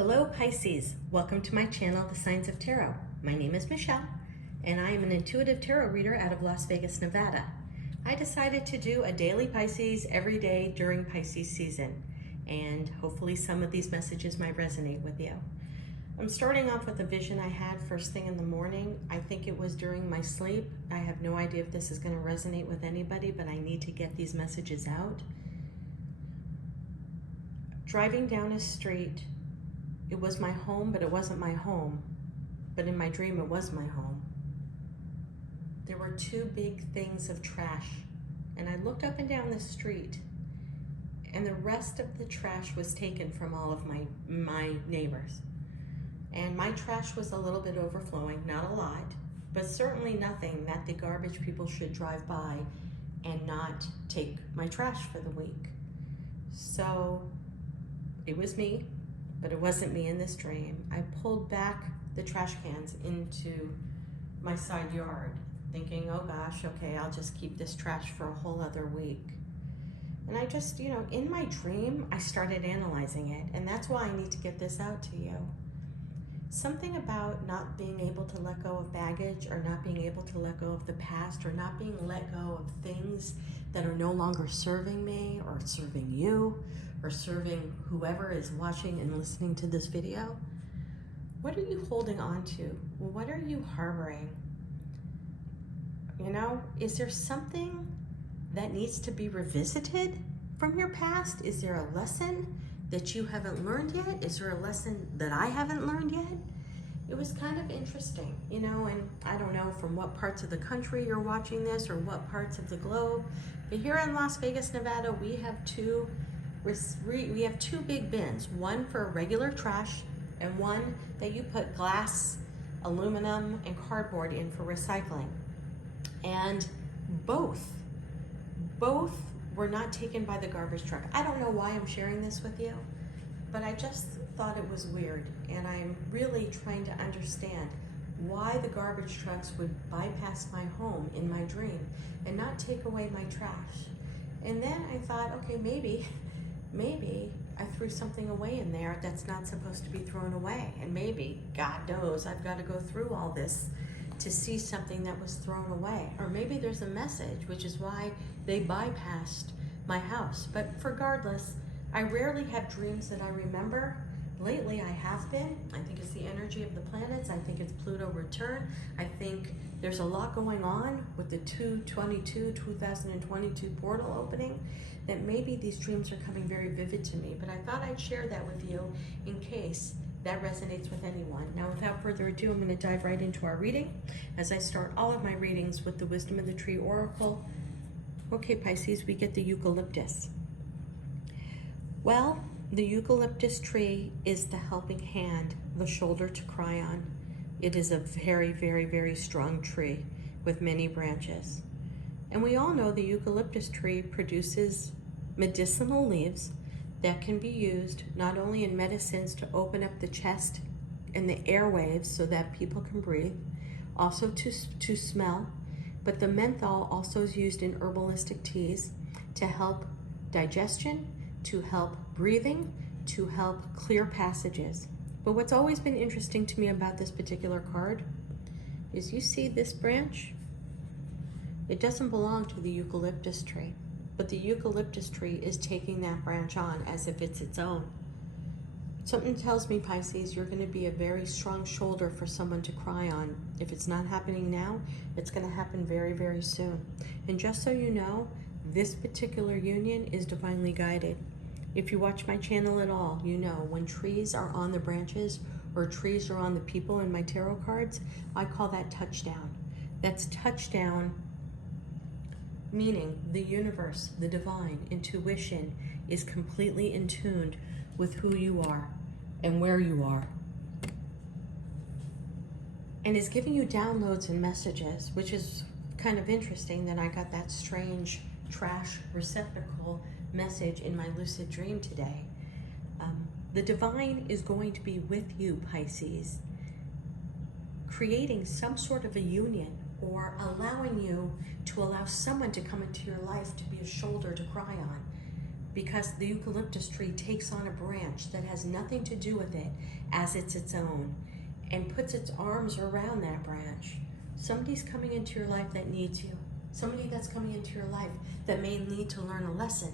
Hello Pisces, welcome to my channel, The Signs of Tarot. My name is Michelle, and I am an intuitive tarot reader out of Las Vegas, Nevada. I decided to do a daily Pisces every day during Pisces season, and hopefully some of these messages might resonate with you. I'm starting off with a vision I had first thing in the morning. I think it was during my sleep. I have no idea if this is going to resonate with anybody, but I need to get these messages out. Driving down a street, it was my home, but it wasn't my home. But in my dream, it was my home. There were two big things of trash. And I looked up and down the street, and the rest of the trash was taken from all of my neighbors. And my trash was a little bit overflowing, not a lot, but certainly nothing that the garbage people should drive by and not take my trash for the week. So it was me. But it wasn't me in this dream. I pulled back the trash cans into my side yard, thinking, oh gosh, okay, I'll just keep this trash for a whole other week. And I just, in my dream, I started analyzing it, and that's why I need to get this out to you. Something about not being able to let go of baggage, or not being able to let go of the past, or not being let go of things that are no longer serving me, or serving you, or serving whoever is watching and listening to this video. What are you holding on to? What are you harboring? Is there something that needs to be revisited from your past? Is there a lesson that you haven't learned yet? Is there a lesson that I haven't learned yet? It was kind of interesting, and I don't know from what parts of the country you're watching this or what parts of the globe, but here in Las Vegas, Nevada, we have two big bins, one for regular trash and one that you put glass, aluminum, and cardboard in for recycling. And both were not taken by the garbage truck. I don't know why I'm sharing this with you, but I just thought it was weird, and I'm really trying to understand why the garbage trucks would bypass my home in my dream and not take away my trash. And then I thought, okay, maybe I threw something away in there that's not supposed to be thrown away. And maybe, God knows, I've got to go through all this to see something that was thrown away. Or maybe there's a message, which is why they bypassed my house. But regardless, I rarely have dreams that I remember. Lately, I have been. I think it's the energy of the planets. I think it's Pluto return. I think there's a lot going on with the 2022 portal opening, that maybe these dreams are coming very vivid to me. But I thought I'd share that with you in case that resonates with anyone. Now, without further ado, I'm going to dive right into our reading, as I start all of my readings with the Wisdom of the Tree Oracle. Okay, Pisces, we get the eucalyptus. Well, the eucalyptus tree is the helping hand, the shoulder to cry on. It is a very, very, very strong tree with many branches. And we all know the eucalyptus tree produces medicinal leaves that can be used not only in medicines to open up the chest and the airwaves so that people can breathe, also to smell, but the menthol also is used in herbalistic teas to help digestion, to help breathing, to help clear passages. But what's always been interesting to me about this particular card is, you see this branch? It doesn't belong to the eucalyptus tree, but the eucalyptus tree is taking that branch on as if it's its own. Something tells me, Pisces, you're going to be a very strong shoulder for someone to cry on. If it's not happening now, it's going to happen very, very soon. And just so you know, this particular union is divinely guided. If you watch my channel at all, you know when trees are on the branches or trees are on the people in my tarot cards, I call that touchdown. That's touchdown, meaning the universe, the divine, intuition is completely in tune with who you are and where you are. And is giving you downloads and messages, which is kind of interesting that I got that strange trash receptacle message in my lucid dream today. The divine is going to be with you, Pisces, creating some sort of a union, or allowing you to allow someone to come into your life to be a shoulder to cry on. because the eucalyptus tree takes on a branch that has nothing to do with it as its own and puts its arms around that branch. Somebody's coming into your life that needs you. Somebody that's coming into your life that may need to learn a lesson.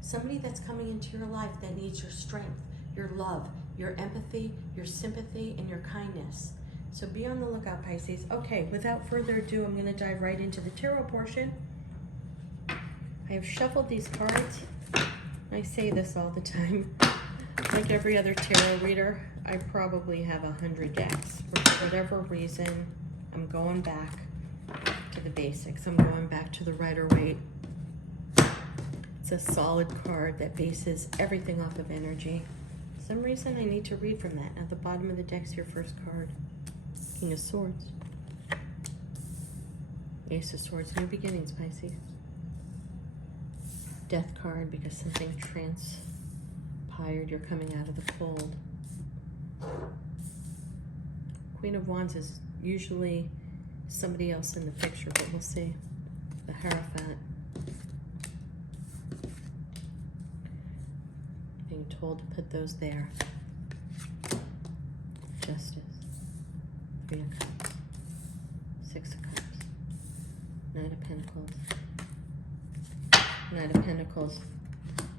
Somebody that's coming into your life that needs your strength, your love, your empathy, your sympathy, and your kindness. So be on the lookout, Pisces. Okay, without further ado, I'm going to dive right into the tarot portion. I have shuffled these cards. I say this all the time. Like every other tarot reader, I probably have 100 decks. For whatever reason, I'm going back to the basics. I'm going back to the Rider-Waite. It's a solid card that bases everything off of energy. For some reason, I need to read from that. At the bottom of the deck's your first card. King of Swords. Ace of Swords, new beginnings, Pisces. Death card, because something transpired, you're coming out of the cold. Queen of Wands is usually somebody else in the picture, but we'll see. The Hierophant. Being told to put those there. Justice. 3 of Cups. 6 of Cups. Knight of Pentacles. Knight of Pentacles,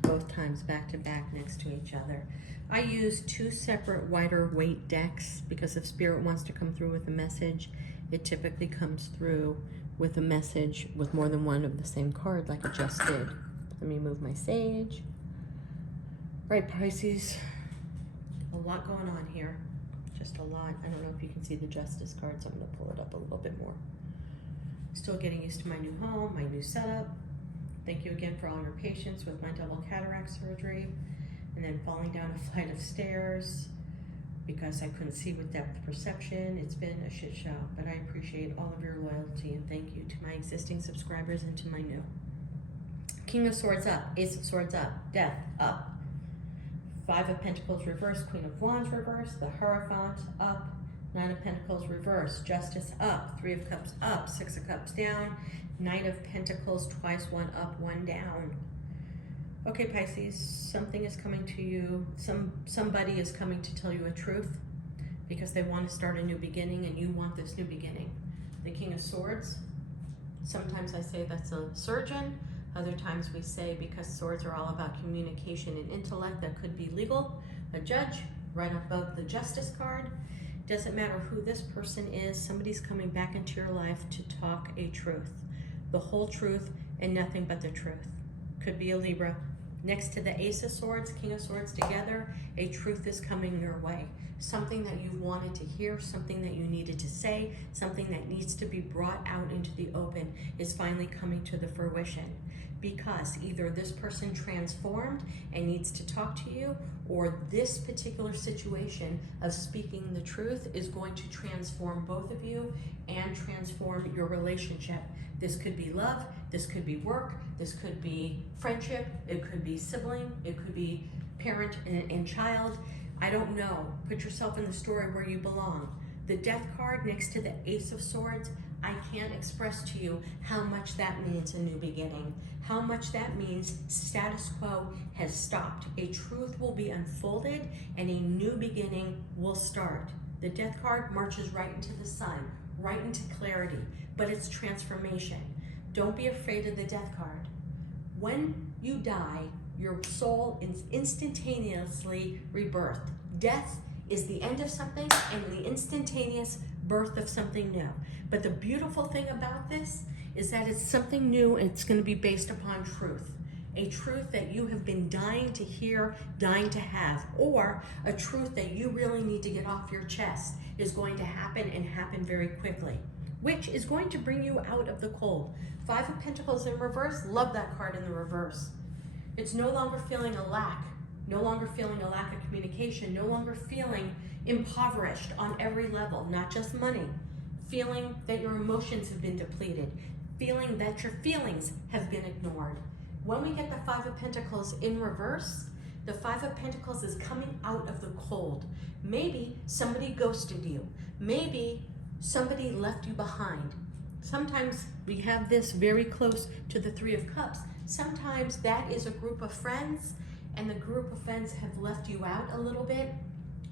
both times back to back next to each other. I use 2 separate Rider-Waite decks because if Spirit wants to come through with a message, it typically comes through with a message with more than one of the same card like it just did. Let me move my sage. All right, Pisces, a lot going on here. Just a lot. I don't know if you can see the Justice card, so I'm going to pull it up a little bit more. Still getting used to my new home, my new setup. Thank you again for all your patience with my double cataract surgery and then falling down a flight of stairs because I couldn't see with depth perception. It's been a shit show, but I appreciate all of your loyalty and thank you to my existing subscribers and to my new. King of Swords up, Ace of Swords up, Death up, 5 of Pentacles reverse, Queen of Wands reverse, the Hierophant up, 9 of Pentacles reverse, Justice up, 3 of Cups up, 6 of Cups down, Knight of Pentacles twice, 1 up, 1 down. Okay, Pisces, something is coming to you. Somebody is coming to tell you a truth because they want to start a new beginning and you want this new beginning. The King of Swords, sometimes I say that's a surgeon. Other times we say because swords are all about communication and intellect, that could be legal. A judge, right above the Justice card. Doesn't matter who this person is, somebody's coming back into your life to talk a truth. The whole truth and nothing but the truth. Could be a Libra. Next to the Ace of Swords, King of Swords together, a truth is coming your way. Something that you've wanted to hear, something that you needed to say, something that needs to be brought out into the open is finally coming to the fruition. Because either this person transformed and needs to talk to you, or this particular situation of speaking the truth is going to transform both of you and transform your relationship. This could be love, this could be work, this could be friendship, it could be sibling, it could be parent and child. I don't know. Put yourself in the story where you belong. The Death card next to the Ace of Swords, I can't express to you how much that means a new beginning, how much that means status quo has stopped. A truth will be unfolded and a new beginning will start. The Death card marches right into the sun, right into clarity, but it's transformation. Don't be afraid of the Death card. When you die, your soul is instantaneously rebirthed. Death is the end of something and the instantaneous birth of something new. But the beautiful thing about this is that it's something new and it's going to be based upon truth. A truth that you have been dying to hear, dying to have, or a truth that you really need to get off your chest is going to happen and happen very quickly, which is going to bring you out of the cold. 5 of Pentacles in reverse, love that card in the reverse. It's no longer feeling a lack, no longer feeling a lack of communication, no longer feeling impoverished on every level, not just money, feeling that your emotions have been depleted, feeling that your feelings have been ignored. When we get the 5 of Pentacles in reverse, the 5 of Pentacles is coming out of the cold. Maybe somebody ghosted you. Maybe somebody left you behind. Sometimes we have this very close to the 3 of Cups. Sometimes that is a group of friends, and the group of friends have left you out a little bit.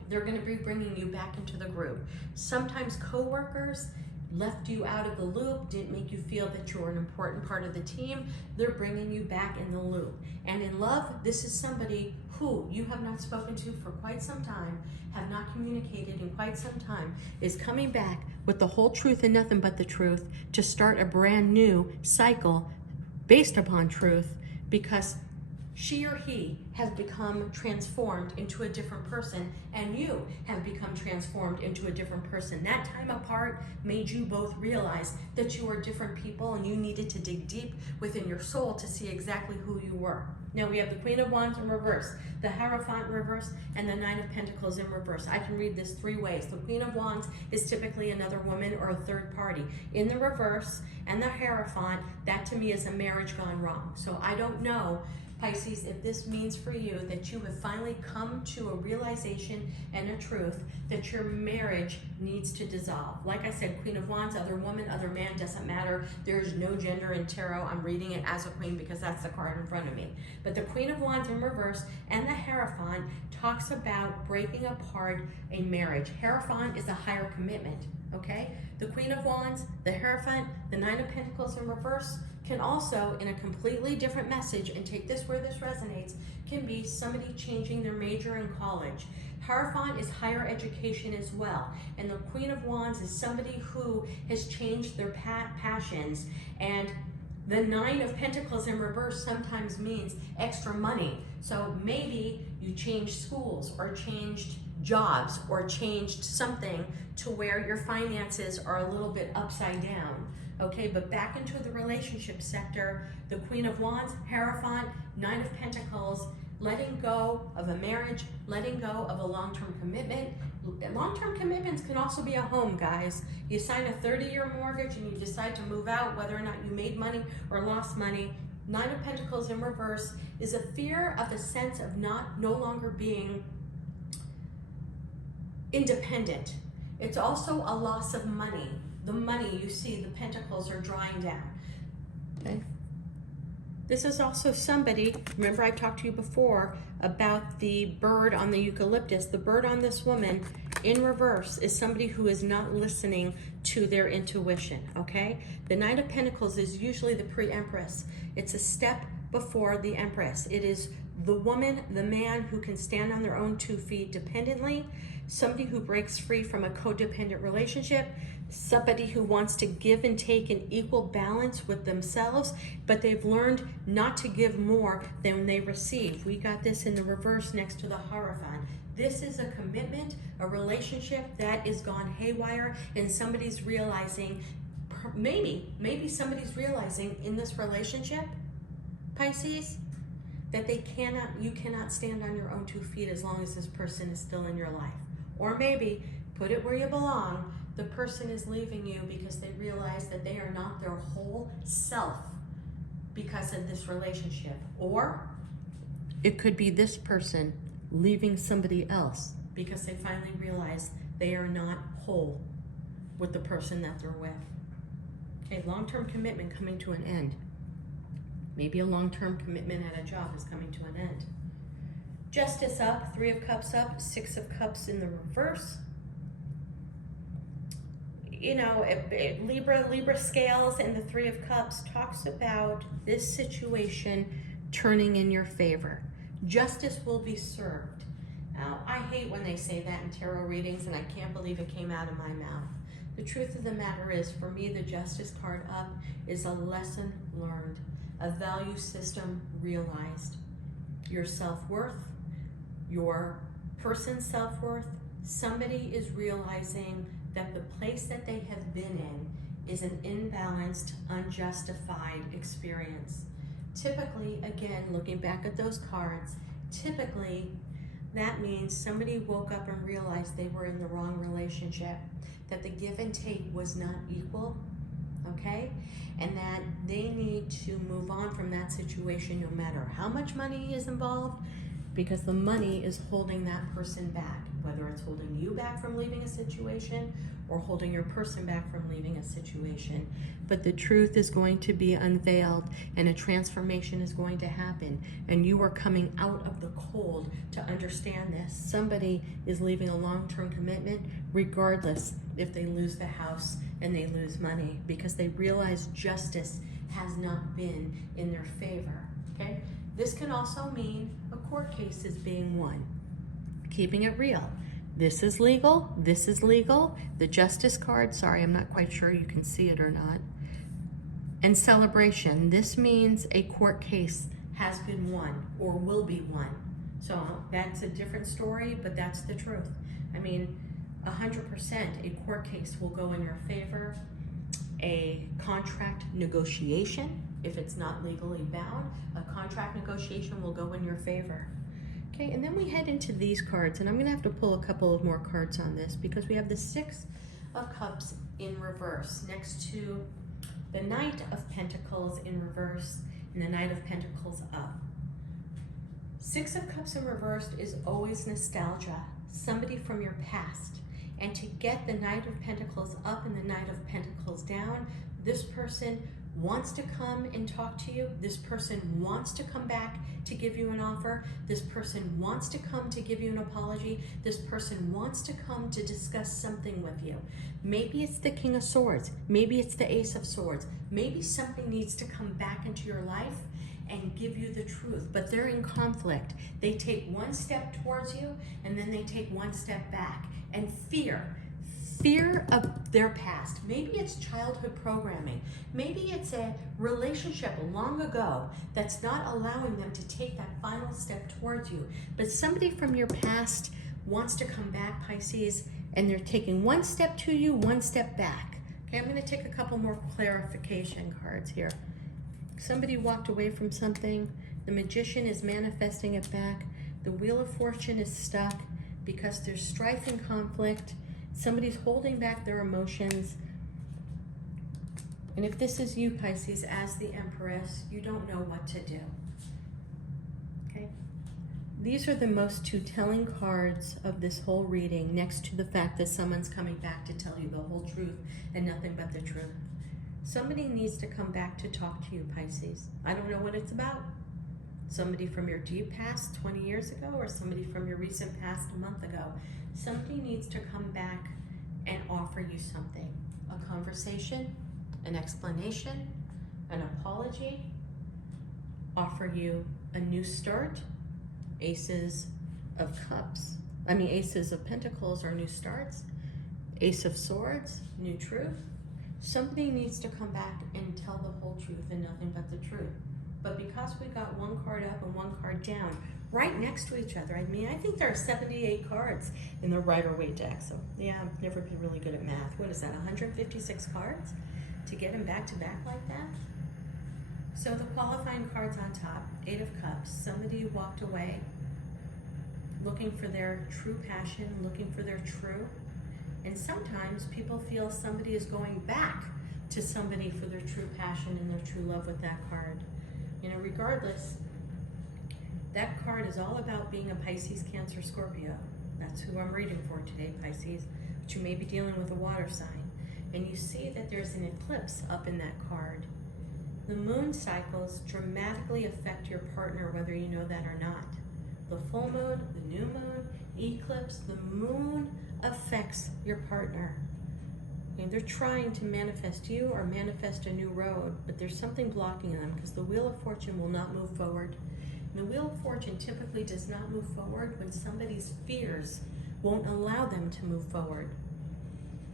They're going to be bringing you back into the group. Sometimes coworkers left you out of the loop, didn't make you feel that you were an important part of the team. They're bringing you back in the loop. And in love, this is somebody who you have not spoken to for quite some time, have not communicated in quite some time, is coming back with the whole truth and nothing but the truth to start a brand new cycle based upon truth, because she or he has become transformed into a different person, and you have become transformed into a different person. That time apart made you both realize that you were different people, and you needed to dig deep within your soul to see exactly who you were. Now we have the Queen of Wands in reverse, the Hierophant in reverse, and the Knight of Pentacles in reverse. I can read this three ways. The Queen of Wands is typically another woman or a third party. In the reverse, and the Hierophant, that to me is a marriage gone wrong. So I don't know, Pisces, if this means for you that you have finally come to a realization and a truth that your marriage needs to dissolve. Like I said, Queen of Wands, other woman, other man, doesn't matter. There's no gender in tarot. I'm reading it as a queen because that's the card in front of me. But the Queen of Wands in reverse and the Hierophant talks about breaking apart a marriage. Hierophant is a higher commitment, okay? The Queen of Wands, the Hierophant, the Nine of Pentacles in reverse can also, in a completely different message, and take this where this resonates, can be somebody changing their major in college. Hierophant is higher education as well. And the Queen of Wands is somebody who has changed their passions. And the Nine of Pentacles in reverse sometimes means extra money. So maybe you changed schools or changed jobs or changed something to where your finances are a little bit upside down. Okay, but back into the relationship sector, the Queen of Wands, Hierophant, Nine of Pentacles, letting go of a marriage, letting go of a long-term commitment. Long-term commitments can also be a home, guys. You sign a 30-year mortgage and you decide to move out, whether or not you made money or lost money. Nine of Pentacles in reverse is a fear of the sense of no longer being independent. It's also a loss of money. The money, you see, the pentacles are drying down. Okay. This is also somebody, remember I talked to you before about the bird on the eucalyptus. The bird on this woman in reverse is somebody who is not listening to their intuition, okay? The Knight of Pentacles is usually the pre-empress. It's a step before the empress. It is the woman, the man who can stand on their own 2 feet dependently, somebody who breaks free from a codependent relationship, somebody who wants to give and take in equal balance with themselves, but they've learned not to give more than they receive. We got this in the reverse next to the Hierophant. This is a commitment, a relationship that is gone haywire, and somebody's realizing, maybe somebody's realizing in this relationship, Pisces, that you cannot stand on your own 2 feet as long as this person is still in your life. Or maybe, put it where you belong, the person is leaving you because they realize that they are not their whole self because of this relationship. Or it could be this person leaving somebody else because they finally realize they are not whole with the person that they're with. Okay, long-term commitment coming to an end. Maybe a long-term commitment at a job is coming to an end. Justice up, Three of Cups up, Six of Cups in the reverse. You know, Libra scales and the Three of Cups talks about this situation turning in your favor. Justice will be served. Now, I hate when they say that in tarot readings, and I can't believe it came out of my mouth. The truth of the matter is, for me, the Justice card up is a lesson learned, a value system realized. Your self-worth, your person's self-worth, somebody is realizing that the place that they have been in is an imbalanced, unjustified experience. Typically, again, looking back at those cards, typically that means somebody woke up and realized they were in the wrong relationship, that the give and take was not equal, okay? And that they need to move on from that situation no matter how much money is involved, because the money is holding that person back, whether it's holding you back from leaving a situation or holding your person back from leaving a situation. But the truth is going to be unveiled and a transformation is going to happen, and you are coming out of the cold to understand this. Somebody is leaving a long-term commitment regardless if they lose the house and they lose money, because they realize justice has not been in their favor, okay? This can also mean a court case is being won. Keeping it real. This is legal, this is legal. The justice card, sorry, I'm not quite sure you can see it or not. And celebration, this means a court case has been won or will be won. So that's a different story, but that's the truth. I mean, 100% a court case will go in your favor. A contract negotiation, if it's not legally bound, a contract negotiation will go in your favor. Okay, and then we head into these cards, and I'm gonna have to pull a couple of more cards on this because we have the Six of Cups in reverse next to the Knight of Pentacles in reverse and the Knight of Pentacles up. Six of Cups in reverse is always nostalgia, somebody from your past. And to get the Knight of Pentacles up and the Knight of Pentacles down, this person wants to come and talk to you. This person wants to come back to give you an offer. This person wants to come to give you an apology. This person wants to come to discuss something with you. Maybe it's the King of Swords. Maybe it's the Ace of Swords. Maybe something needs to come back into your life and give you the truth, but they're in conflict. They take one step towards you and then they take one step back. And fear of their past. Maybe it's childhood programming. Maybe it's a relationship long ago that's not allowing them to take that final step towards you. But somebody from your past wants to come back, Pisces, and they're taking one step to you, one step back. Okay, I'm going to take a couple more clarification cards here. Somebody walked away from something. The Magician is manifesting it back. The Wheel of Fortune is stuck because there's strife and conflict. Somebody's holding back their emotions. And if this is you, Pisces, as the Empress, you don't know what to do. Okay? These are the most two telling cards of this whole reading, next to the fact that someone's coming back to tell you the whole truth and nothing but the truth. Somebody needs to come back to talk to you, Pisces. I don't know what it's about. Somebody from your deep past 20 years ago or somebody from your recent past a month ago. Somebody needs to come back and offer you something. A conversation, an explanation, an apology, offer you a new start. Aces of Cups. Aces of Pentacles are new starts. Ace of Swords, new truth. Somebody needs to come back and tell the whole truth and nothing but the truth. But because we got one card up and one card down, right next to each other, I think there are 78 cards in the Rider-Waite deck. So yeah, I've never been really good at math. What is that, 156 cards to get them back to back like that? So the qualifying cards on top, Eight of Cups. Somebody walked away looking for their true passion, looking for their true. And sometimes people feel somebody is going back to somebody for their true passion and their true love with that card. You know, regardless, that card is all about being a Pisces, Cancer, Scorpio. That's who I'm reading for today, Pisces. But you may be dealing with a water sign. And you see that there's an eclipse up in that card. The moon cycles dramatically affect your partner, whether you know that or not. The full moon, the new moon, eclipse, the moon affects your partner. And they're trying to manifest you or manifest a new road, but there's something blocking them because the Wheel of Fortune will not move forward. And the Wheel of Fortune typically does not move forward when somebody's fears won't allow them to move forward.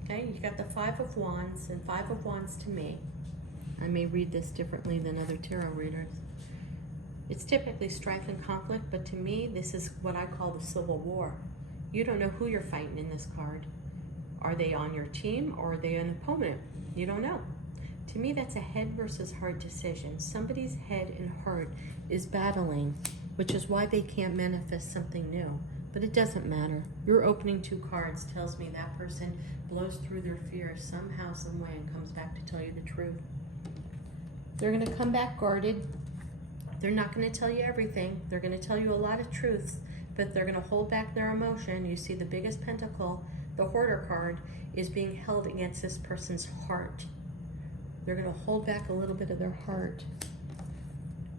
Okay, you got the Five of Wands, and Five of Wands to me, I may read this differently than other tarot readers. It's typically strife and conflict, but to me, this is what I call the Civil War. You don't know who you're fighting in this card. Are they on your team or are they an opponent? You don't know. To me, that's a head versus heart decision. Somebody's head and heart is battling, which is why they can't manifest something new. But it doesn't matter. Your opening two cards tells me that person blows through their fears somehow, some way, and comes back to tell you the truth. They're going to come back guarded. They're not going to tell you everything. They're going to tell you a lot of truths, but they're going to hold back their emotion. You see the biggest pentacle, the hoarder card, is being held against this person's heart. They're going to hold back a little bit of their heart,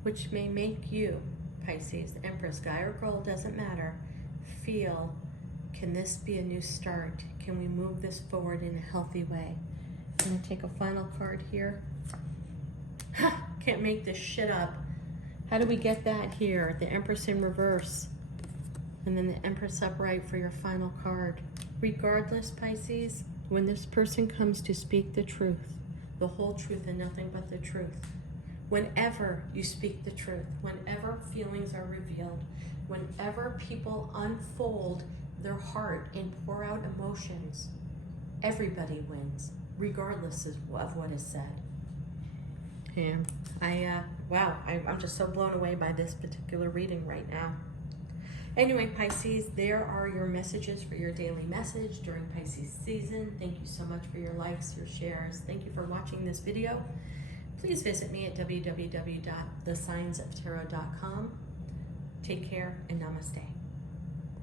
which may make you, Pisces, Empress, guy or girl, doesn't matter, feel, can this be a new start? Can we move this forward in a healthy way? I'm going to take a final card here. Can't make this shit up. How do we get that here? The Empress in reverse. And then the Empress upright for your final card. Regardless, Pisces, when this person comes to speak the truth, the whole truth and nothing but the truth, whenever you speak the truth, whenever feelings are revealed, whenever people unfold their heart and pour out emotions, everybody wins, regardless of what is said. And I'm just so blown away by this particular reading right now. Anyway, Pisces, there are your messages for your daily message during Pisces season. Thank you so much for your likes, your shares. Thank you for watching this video. Please visit me at www.thesignsoftarot.com. Take care and namaste.